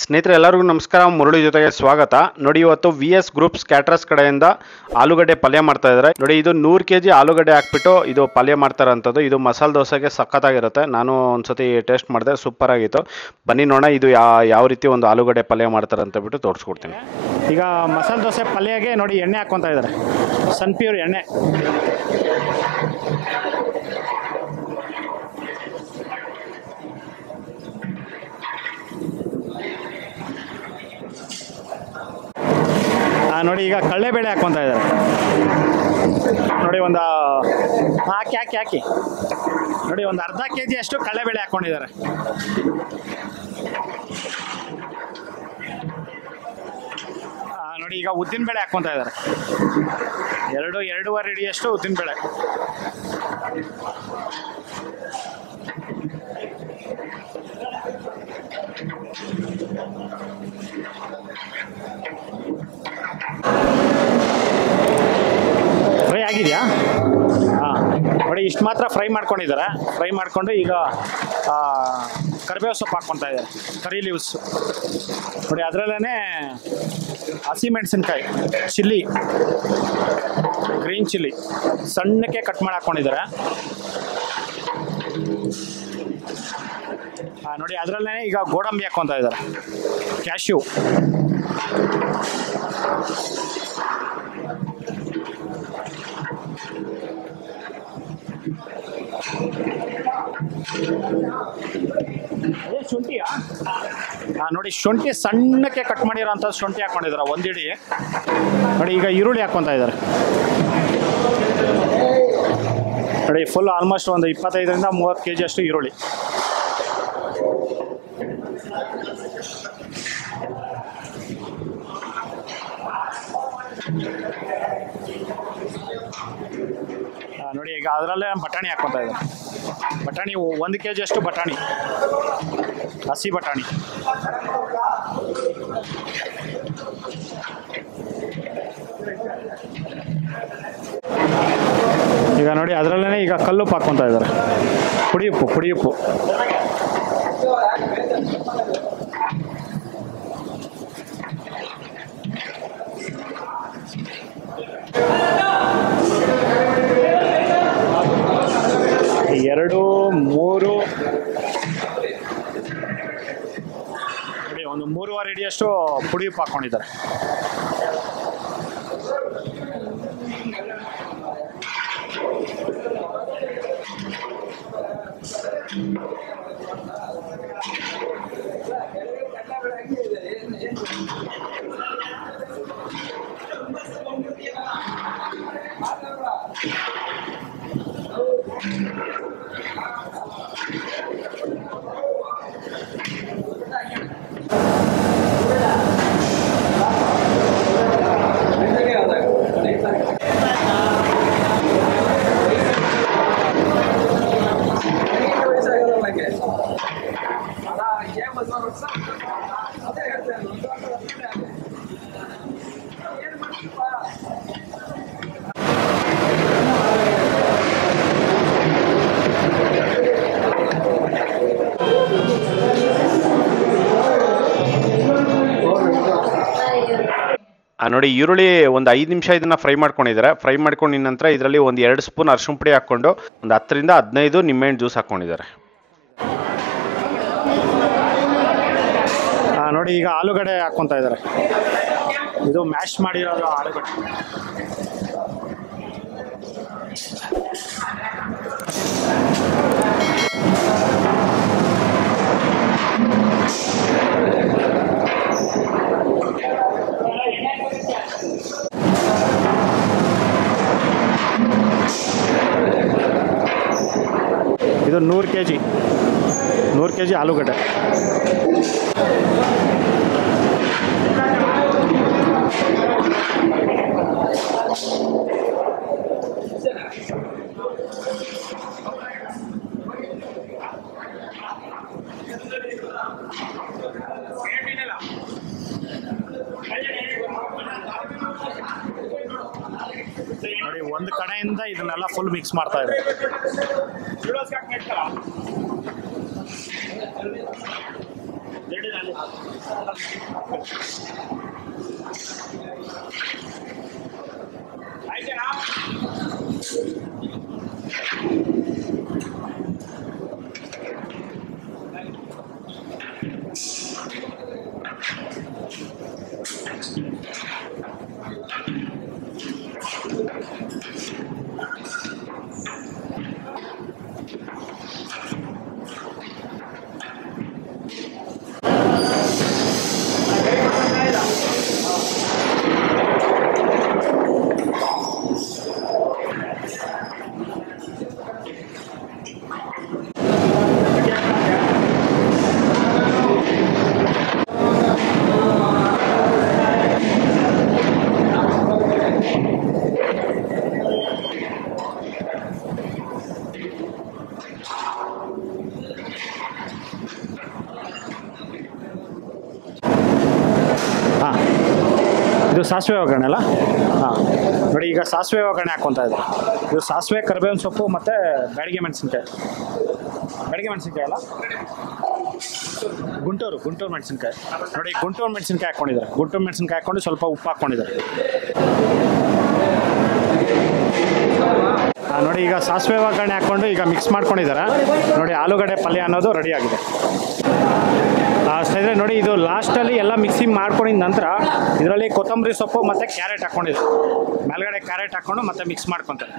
ಸ್ನೇಹಿತರೆ ಎಲ್ಲರಿಗೂ ನಮಸ್ಕಾರ. ಮುರಳಿ ಜೊತೆಗೆ ಸ್ವಾಗತ. ನೋಡಿ, ಇವತ್ತು VS ಗ್ರೂಪ್ಸ್ ಕ್ಯಾಟರರ್ಸ್ ಕಡೆಯಿಂದ ಆಲೂಗಡ್ಡೆ ಪಲ್ಯ ಮಾಡ್ತಾ ಇದ್ದಾರೆ. ನೋಡಿ, ಇದು 100 kg ಆಲೂಗಡ್ಡೆ ಹಾಕ್ಬಿಟ್ಟು ಇದು ಪಲ್ಯ ಮಾಡ್ತಾರಂಥದ್ದು. ಇದು ಮಸಾಲೆ ದೋಸೆಗೆ ಸಖತ್ತಾಗಿರುತ್ತೆ. ನಾನು ಒಂದ್ಸತಿ ಟೇಸ್ಟ್ ಮಾಡಿದೆ, ಸೂಪರ್ ಆಗಿತ್ತು. ಬನ್ನಿ ನೋಡೋಣ ಇದು ಯಾವ ರೀತಿ ಒಂದು ಆಲೂಗಡ್ಡೆ ಪಲ್ಯ ಮಾಡ್ತಾರೆ ಅಂತ ಬಿಟ್ಟು ತೋರಿಸ್ಕೊಡ್ತೀನಿ. ಈಗ ಮಸಾಲೆ ದೋಸೆ ಪಲ್ಯಗೆ ನೋಡಿ ಎಣ್ಣೆ ಹಾಕ್ಕೊತಾ ಇದ್ದಾರೆ, ಸನ್ಪ್ಯೂರ್ ಎಣ್ಣೆ. ನೋಡಿ, ಈಗ ಕಡಲೆಬೇಳೆ ಹಾಕ್ಕೊತಾ ಇದ್ದಾರೆ. ನೋಡಿ, ಒಂದು ಹಾಕಿ ನೋಡಿ, ಒಂದು ಅರ್ಧ kg ಅಷ್ಟು ಕಡಲೆಬೇಳೆ ಹಾಕ್ಕೊಂಡಿದ್ದಾರೆ. ನೋಡಿ, ಈಗ ಉದ್ದಿನಬೇಳೆ ಹಾಕ್ಕೊತಾ ಇದ್ದಾರೆ. 2.5 ಹಿಡಿಯಷ್ಟು ಉದ್ದಿನಬೇಳೆ. ಫ್ರೈ ಆಗಿದೆಯಾ? ಹಾಂ, ನೋಡಿ, ಇಷ್ಟು ಮಾತ್ರ ಫ್ರೈ ಮಾಡ್ಕೊಂಡಿದ್ದಾರೆ. ಫ್ರೈ ಮಾಡಿಕೊಂಡು ಈಗ ಕರಿಬೇವು ಸೊಪ್ಪು ಹಾಕ್ಕೊತಾ ಇದ್ದಾರೆ, ಕರಿ ಲೀವ್ಸ್. ನೋಡಿ, ಅದರಲ್ಲೇ ಹಸಿಮೆಣಸಿನ್ಕಾಯಿ, ಚಿಲ್ಲಿ, ಗ್ರೀನ್ ಚಿಲ್ಲಿ ಸಣ್ಣಕ್ಕೆ ಕಟ್ ಮಾಡಿ ಹಾಕ್ಕೊಂಡಿದ್ದಾರೆ. ನೋಡಿ, ಅದರಲ್ಲೇ ಈಗ ಗೋಡಂಬಿ ಹಾಕ್ಕೊತಾ ಇದ್ದಾರೆ, ಕ್ಯಾಶ್ಯೂ. ಶುಂಠಿಯಾ? ನೋಡಿ, ಶುಂಠಿ ಸಣ್ಣಕ್ಕೆ ಕಟ್ ಮಾಡಿರೋಂಥ ಶುಂಠಿ ಹಾಕ್ಕೊಂಡಿದ್ದಾರೆ, 1 ಹಿಡಿ. ನೋಡಿ, ಈಗ ಈರುಳ್ಳಿ ಹಾಕ್ಕೊತಾ ಇದ್ದಾರೆ. ನೋಡಿ, ಫುಲ್ ಆಲ್ಮೋಸ್ಟ್ ಒಂದು 25ರಿಂದ 30 kg ಅಷ್ಟು ಈರುಳ್ಳಿ. ನೋಡಿ, ಈಗ ಅದರಲ್ಲೇ ಬಟಾಣಿ ಹಾಕ್ಕೊತಾ ಇದ್ದಾರೆ. ಬಟಾಣಿ 1 kg ಅಷ್ಟು ಬಟಾಣಿ, ಹಸಿ ಬಟಾಣಿ. ಈಗ ನೋಡಿ, ಅದರಲ್ಲೇ ಈಗ ಕಲ್ಲುಪ್ಪು ಹಾಕ್ಕೊತಾ ಇದ್ದಾರೆ, ಪುಡಿಯುಪ್ಪು. ಎರಡು 3 ನೋಡಿ, ಒಂದು 3.5 ಹಿಡಿಯಷ್ಟು ಪುಡಿ ಉಪ್ಪು ಹಾಕ್ಕೊಂಡಿದ್ದಾರೆ. ನೋಡಿ, ಈರುಳ್ಳಿ ಒಂದು 5 ನಿಮಿಷ ಇದನ್ನ ಫ್ರೈ ಮಾಡ್ಕೊಂಡಿದ್ದಾರೆ. ಫ್ರೈ ಮಾಡ್ಕೊಂಡು ನಂತರ ಇದರಲ್ಲಿ ಒಂದು 2 ಸ್ಪೂನ್ ಅರಿಶಿನ ಪುಡಿ ಹಾಕ್ಕೊಂಡು ಒಂದು 10ರಿಂದ 15 ನಿಂಬೆಹಣ್ಣು ಜ್ಯೂಸ್ ಹಾಕ್ಕೊಂಡಿದ್ದಾರೆ. ನೋಡಿ, ಈಗ ಆಲೂಗಡ್ಡೆ ಹಾಕ್ಕೊತಾ ಇದ್ದಾರೆ. ಇದು ಮ್ಯಾಶ್ ಮಾಡಿರೋದು ಆಲೂಗಡ್ಡೆ. ಇದು 100 kg ಆಲೂಗಡ್ಡೆ. ನೋಡಿ, ಒಂದು ಕಡೆಯಿಂದ ಇದನ್ನೆಲ್ಲ ಫುಲ್ ಮಿಕ್ಸ್ ಮಾಡ್ತಾ ಇದೆ. ಹಾಂ, ಇದು ಸಾಸಿವೆ ಒಗ್ಗರಣೆ ಅಲ್ಲ? ಹಾಂ ನೋಡಿ, ಈಗ ಸಾಸಿವೆ ಒಗ್ಗರಣೆ ಹಾಕ್ಕೊತಾ ಇದೆ. ಇದು ಸಾಸಿವೆ, ಕರಿಬೇವಿನ ಸೊಪ್ಪು ಮತ್ತು ಬ್ಯಾಡಿಗೆ ಮೆಣಸಿನ್ಕಾಯಿ ಅಲ್ಲ, ಗುಂಟೂರು ಮೆಣಸಿನ್ಕಾಯಿ. ನೋಡಿ, ಗುಂಟೂರು ಮೆಣಸಿನ್ಕಾಯಿ ಹಾಕ್ಕೊಂಡಿದ್ದಾರೆ. ಗುಂಟೂರು ಮೆಣಸಿನ್ಕಾಯಿ ಹಾಕ್ಕೊಂಡು ಸ್ವಲ್ಪ ಉಪ್ಪು ಹಾಕ್ಕೊಂಡಿದ್ದಾರೆ. ನೋಡಿ, ಈಗ ಸಾಸಿವೆ ಒಗ್ಗರಣೆ ಹಾಕ್ಕೊಂಡು ಈಗ ಮಿಕ್ಸ್ ಮಾಡ್ಕೊಂಡಿದ್ದಾರೆ. ನೋಡಿ, ಆಲೂಗಡ್ಡೆ ಪಲ್ಯ ಅನ್ನೋದು ರೆಡಿ ಆಗಿದೆ. ಸ್ನೇಹಿತರೆ ನೋಡಿ, ಇದು ಲಾಸ್ಟಲ್ಲಿ ಎಲ್ಲ ಮಿಕ್ಸಿಂಗ್ ಮಾಡ್ಕೊಂಡಿದ ನಂತರ ಇದರಲ್ಲಿ ಕೊತ್ತಂಬರಿ ಸೊಪ್ಪು ಮತ್ತು ಕ್ಯಾರೆಟ್ ಹಾಕ್ಕೊಂಡಿದ್ದಾರೆ. ಮೇಲ್ಗಡೆ ಕ್ಯಾರೆಟ್ ಹಾಕ್ಕೊಂಡು ಮತ್ತೆ ಮಿಕ್ಸ್ ಮಾಡ್ಕೊತಾರೆ.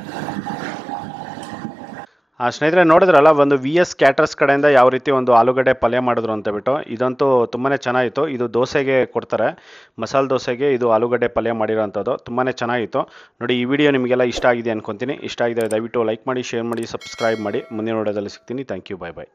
ಸ್ನೇಹಿತರೆ ನೋಡಿದ್ರಲ್ಲ, ಒಂದು VS ಕ್ಯಾಟ್ರಸ್ ಕಡೆಯಿಂದ ಯಾವ ರೀತಿ ಒಂದು ಆಲೂಗಡ್ಡೆ ಪಲ್ಯ ಮಾಡಿದ್ರು ಅಂತ ಬಿಟ್ಟು. ಇದಂತೂ ತುಂಬಾ ಚೆನ್ನಾಗಿತ್ತು. ಇದು ದೋಸೆಗೆ ಕೊಡ್ತಾರೆ, ಮಸಾಲೆ ದೋಸೆಗೆ ಇದು ಆಲೂಗಡ್ಡೆ ಪಲ್ಯ ಮಾಡಿರೋಂಥದ್ದು ತುಂಬಾ ಚೆನ್ನಾಗಿತ್ತು. ನೋಡಿ, ಈ ವಿಡಿಯೋ ನಿಮಗೆಲ್ಲ ಇಷ್ಟ ಆಗಿದೆ ಅನ್ಕೊತೀನಿ. ಇಷ್ಟ ಆಗಿದೆ ದಯವಿಟ್ಟು ಲೈಕ್ ಮಾಡಿ, ಶೇರ್ ಮಾಡಿ, ಸಬ್ಸ್ಕ್ರೈಬ್ ಮಾಡಿ. ಮುಂದಿನ ವಿಡಿಯೋದಲ್ಲಿ ಸಿಗ್ತೀನಿ. Thank you, bye bye.